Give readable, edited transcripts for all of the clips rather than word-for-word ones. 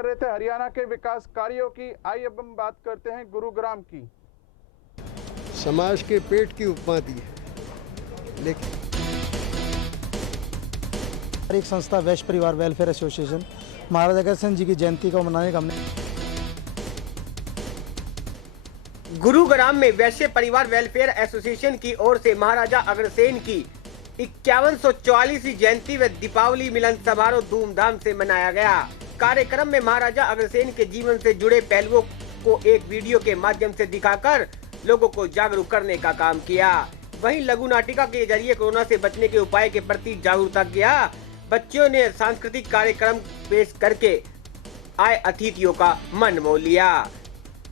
कर रहे थे हरियाणा के विकास कार्यों की। आइए अब हम बात करते हैं गुरुग्राम की। समाज के पेट की उपमा दी है, लेकिन एक संस्था वैश्य परिवार वेलफेयर एसोसिएशन महाराजा अग्रसेन जी की जयंती को मनाने का हमने गुरुग्राम में वैश्य परिवार वेलफेयर एसोसिएशन की ओर से महाराजा अग्रसेन की 5144वीं जयंती व दीपावली मिलन समारोह धूमधाम से मनाया गया। कार्यक्रम में महाराजा अग्रसेन के जीवन से जुड़े पहलुओं को एक वीडियो के माध्यम से दिखाकर लोगों को जागरूक करने का काम किया। वहीं लघु नाटिका के जरिए कोरोना से बचने के उपाय के प्रति जागरूकता किया। बच्चों ने सांस्कृतिक कार्यक्रम पेश करके आए अतिथियों का मन मोह लिया।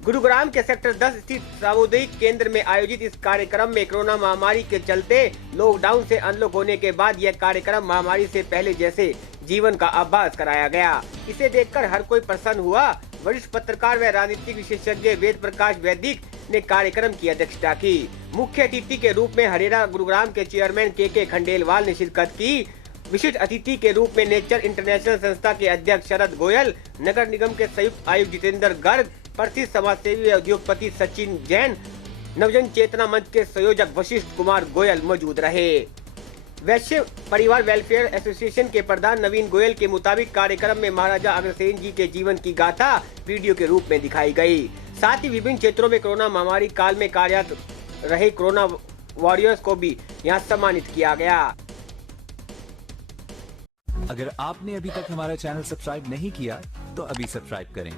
गुरुग्राम के सेक्टर 10 स्थित सामुदायिक केंद्र में आयोजित इस कार्यक्रम में कोरोना महामारी के चलते लॉकडाउन से अनलॉक होने के बाद यह कार्यक्रम महामारी से पहले जैसे जीवन का आभास कराया गया। इसे देखकर हर कोई प्रसन्न हुआ। वरिष्ठ पत्रकार व राजनीतिक विशेषज्ञ वेद प्रकाश वैदिक ने कार्यक्रम की अध्यक्षता की। मुख्य अतिथि के रूप में हरेरा गुरुग्राम के चेयरमैन के खंडेलवाल ने शिरकत की। विशिष्ट अतिथि के रूप में नेचर इंटरनेशनल संस्था के अध्यक्ष शरद गोयल, नगर निगम के संयुक्त आयुक्त जितेंद्र गर्ग, प्रसिद्ध समाजसेवी उद्योगपति सचिन जैन, नवजन चेतना मंच के संयोजक वशिष्ठ कुमार गोयल मौजूद रहे। वैश्य परिवार वेलफेयर एसोसिएशन के प्रधान नवीन गोयल के मुताबिक कार्यक्रम में महाराजा अग्रसेन जी के जीवन की गाथा वीडियो के रूप में दिखाई गई। साथ ही विभिन्न क्षेत्रों में कोरोना महामारी काल में कार्यरत रहे कोरोना वॉरियर्स को भी यहाँ सम्मानित किया गया। अगर आपने अभी तक हमारा चैनल सब्सक्राइब नहीं किया तो अभी सब्सक्राइब करें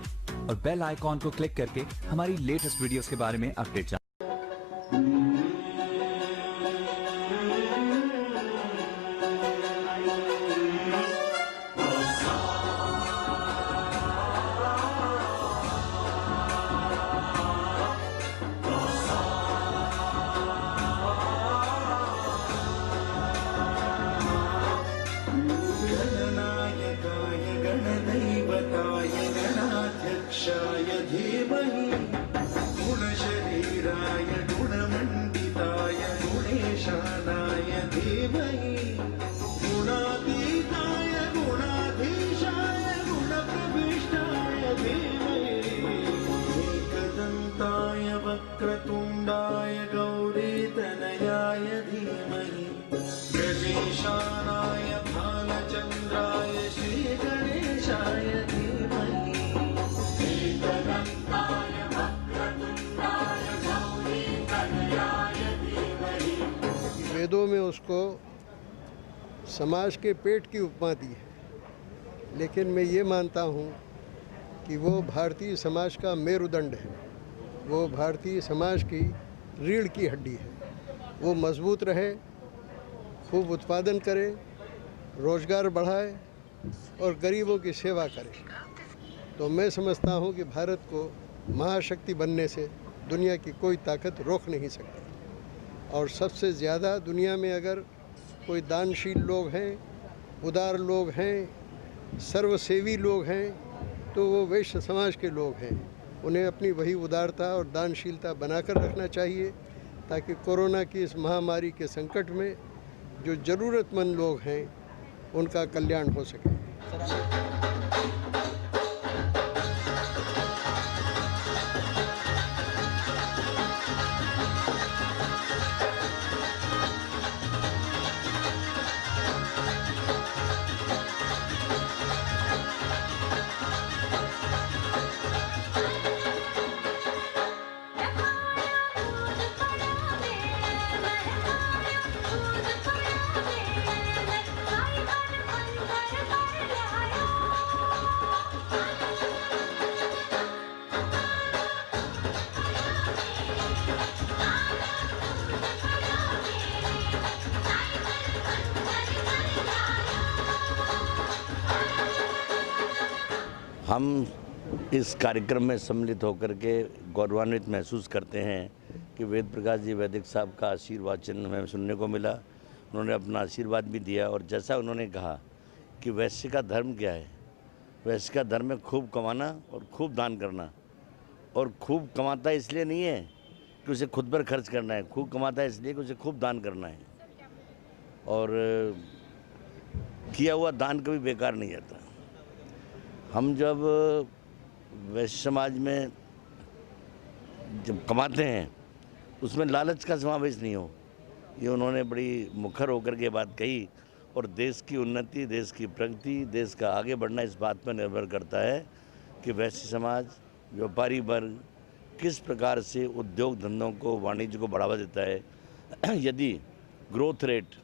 और बेल आइकॉन को क्लिक करके हमारी लेटेस्ट वीडियोस के बारे में अपडेट जानें। वक्रतुंडाय गौरीतनयाय धीमहि गणेशानाय भालचंद्राय श्रीगणेशाय धीमहि एकदन्ताय वक्रतुंडाय गौरीतनयाय धीमहि। वेदों में उसको समाज के पेट की उपमा दी है, लेकिन मैं ये मानता हूँ कि वो भारतीय समाज का मेरुदंड है। वो भारतीय समाज की रीढ़ की हड्डी है। वो मजबूत रहे, खूब उत्पादन करे, रोजगार बढ़ाए और गरीबों की सेवा करे, तो मैं समझता हूँ कि भारत को महाशक्ति बनने से दुनिया की कोई ताकत रोक नहीं सकती। और सबसे ज़्यादा दुनिया में अगर कोई दानशील लोग हैं, उदार लोग हैं, सर्वसेवी लोग हैं, तो वो वैश्य समाज के लोग हैं। उन्हें अपनी वही उदारता और दानशीलता बनाकर रखना चाहिए ताकि कोरोना की इस महामारी के संकट में जो ज़रूरतमंद लोग हैं उनका कल्याण हो सके। हम इस कार्यक्रम में सम्मिलित होकर के गौरवान्वित महसूस करते हैं कि वेद प्रकाश जी वैदिक साहब का आशीर्वाद चिन्ह हमें सुनने को मिला। उन्होंने अपना आशीर्वाद भी दिया और जैसा उन्होंने कहा कि वैश्य का धर्म क्या है, वैश्य का धर्म है खूब कमाना और खूब दान करना। और खूब कमाता इसलिए नहीं है कि उसे खुद पर खर्च करना है, खूब कमाता है इसलिए कि उसे खूब दान करना है। और किया हुआ दान कभी बेकार नहीं जाता। हम जब वैश्य समाज में जब कमाते हैं उसमें लालच का समावेश नहीं हो, ये उन्होंने बड़ी मुखर होकर के बात कही। और देश की उन्नति, देश की प्रगति, देश का आगे बढ़ना इस बात पर निर्भर करता है कि वैश्य समाज, व्यापारी वर्ग किस प्रकार से उद्योग धंधों को, वाणिज्य को बढ़ावा देता है। यदि ग्रोथ रेट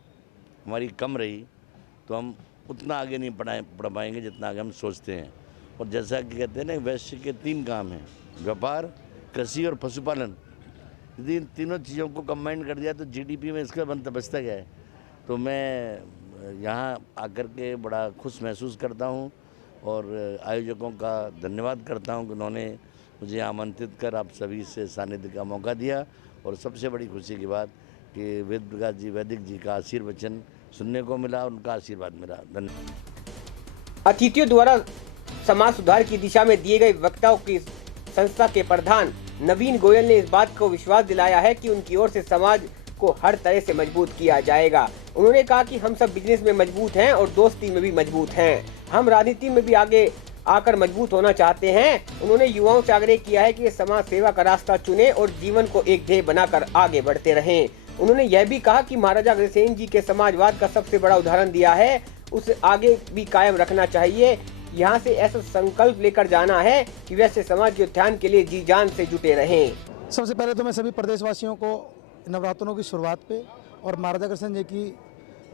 हमारी कम रही तो हम उतना आगे नहीं बढ़ पाएंगे जितना आगे हम सोचते हैं। और जैसा कि कहते हैं ना, वैश्य के 3 काम हैं, व्यापार, कृषि और पशुपालन। यदि इन तीनों चीज़ों को कंबाइन कर दिया तो जीडीपी में इसका बचता क्या है। तो मैं यहाँ आकर के बड़ा खुश महसूस करता हूँ और आयोजकों का धन्यवाद करता हूँ कि उन्होंने मुझे आमंत्रित कर आप सभी से सानिध्य का मौका दिया। और सबसे बड़ी खुशी की बात कि वेद प्रकाश जी वैदिक जी का आशीर्वचन सुनने को मिला, उनका आशीर्वाद मिला। धन्यवाद। अतिथियों द्वारा समाज सुधार की दिशा में दिए गए वक्ताओं की संस्था के प्रधान नवीन गोयल ने इस बात को विश्वास दिलाया है कि उनकी ओर से समाज को हर तरह से मजबूत किया जाएगा। उन्होंने कहा कि हम सब बिजनेस में मजबूत हैं और दोस्ती में भी मजबूत हैं। हम राजनीति में भी आगे आकर मजबूत होना चाहते हैं। उन्होंने युवाओं से आग्रह किया है कि वे समाज सेवा का रास्ता चुनें और जीवन को एक ध्येय बनाकर आगे बढ़ते रहें। उन्होंने यह भी कहा कि महाराजा अग्रसेन जी के समाजवाद का सबसे बड़ा उदाहरण दिया है, उसे आगे भी कायम रखना चाहिए। यहाँ से ऐसा संकल्प लेकर जाना है कि वैसे समाज के उत्थान के लिए जी जान से जुटे रहें। सबसे पहले तो मैं सभी प्रदेशवासियों को नवरात्रों की शुरुआत पे और महाराजा अग्रसेन जी की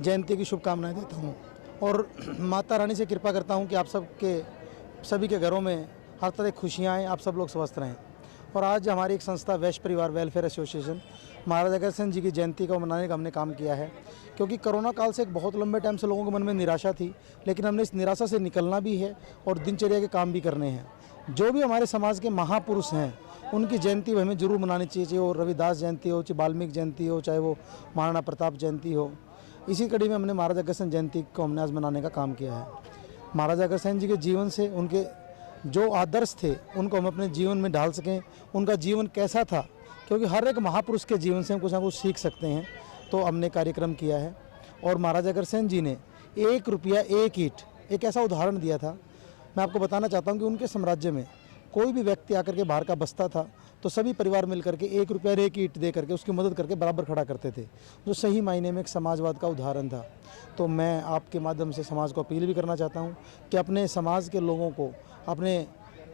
जयंती की शुभकामनाएं देता हूँ और माता रानी से कृपा करता हूँ कि आप सभी के घरों में हर तरह खुशियाँ आएँ, आप सब लोग स्वस्थ रहें। और आज हमारी एक संस्था वैश्य परिवार वेलफेयर एसोसिएशन महाराजा अग्रसेन जी की जयंती को मनाने का हमने काम किया है, क्योंकि कोरोना काल से एक बहुत लंबे टाइम से लोगों के मन में निराशा थी, लेकिन हमने इस निराशा से निकलना भी है और दिनचर्या के काम भी करने हैं। जो भी हमारे समाज के महापुरुष हैं उनकी जयंती हमें जरूर मनानी चाहिए, चाहे वो रविदास जयंती हो, चाहे वाल्मीकि जयंती हो, चाहे वो महाराणा प्रताप जयंती हो। इसी कड़ी में हमने महाराजा अग्रसेन जयंती को हमने आज मनाने का काम किया है। महाराजा अग्रसेन जी के जीवन से उनके जो आदर्श थे उनको हम अपने जीवन में ढाल सकें, उनका जीवन कैसा था, क्योंकि हर एक महापुरुष के जीवन से हम कुछ ना कुछ सीख सकते हैं। तो हमने कार्यक्रम किया है और महाराजा अग्रसेन जी ने 1 रुपया 1 ईंट एक ऐसा उदाहरण दिया था। मैं आपको बताना चाहता हूं कि उनके साम्राज्य में कोई भी व्यक्ति आकर के बाहर का बसता था तो सभी परिवार मिलकर के 1 रुपया 1 ईंट दे करके उसकी मदद करके बराबर खड़ा करते थे, जो सही मायने में एक समाजवाद का उदाहरण था। तो मैं आपके माध्यम से समाज को अपील भी करना चाहता हूँ कि अपने समाज के लोगों को, अपने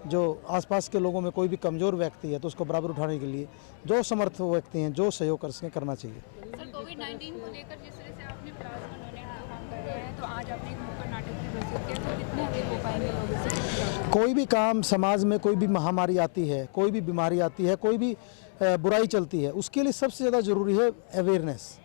जो आसपास के लोगों में कोई भी कमज़ोर व्यक्ति है तो उसको बराबर उठाने के लिए जो समर्थ व्यक्ति हैं, जो सहयोग कर सकें, करना चाहिए। सर, कोविड-19 को लेकर जिस तरह से आपने प्लाज्मा डोनेट का काम कर रहे हैं, तो आज आपने एक नुक्कड़ नाटक भी प्रस्तुत किया, तो कितने अवेयर हो पाएंगे लोग इससे? कोई भी काम समाज में, कोई भी महामारी आती है, कोई भी बीमारी आती है, कोई भी बुराई चलती है, उसके लिए सबसे ज़्यादा ज़रूरी है अवेयरनेस।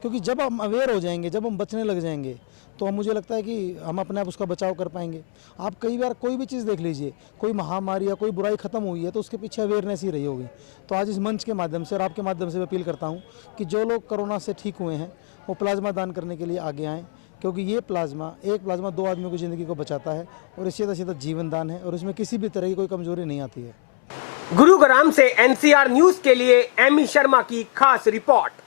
क्योंकि जब हम अवेयर हो जाएंगे, जब हम बचने लग जाएंगे, तो मुझे लगता है कि हम अपने आप उसका बचाव कर पाएंगे। आप कई बार कोई भी चीज़ देख लीजिए, कोई महामारी या कोई बुराई ख़त्म हुई है तो उसके पीछे अवेयरनेस ही रही होगी। तो आज इस मंच के माध्यम से और आपके माध्यम से मैं अपील करता हूँ कि जो लोग कोरोना से ठीक हुए हैं वो प्लाज्मा दान करने के लिए आगे आएँ, क्योंकि ये प्लाज्मा, एक प्लाज्मा 2 आदमियों की ज़िंदगी को बचाता है और इससे सीधा जीवन दान है और इसमें किसी भी तरह की कोई कमजोरी नहीं आती है। गुरुग्राम से एनसीआर न्यूज के लिए एमी शर्मा की खास रिपोर्ट।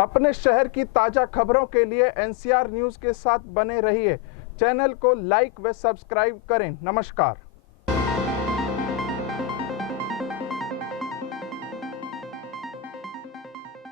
अपने शहर की ताजा खबरों के लिए एनसीआर न्यूज के साथ बने रहिए। चैनल को लाइक व सब्सक्राइब करें। नमस्कार।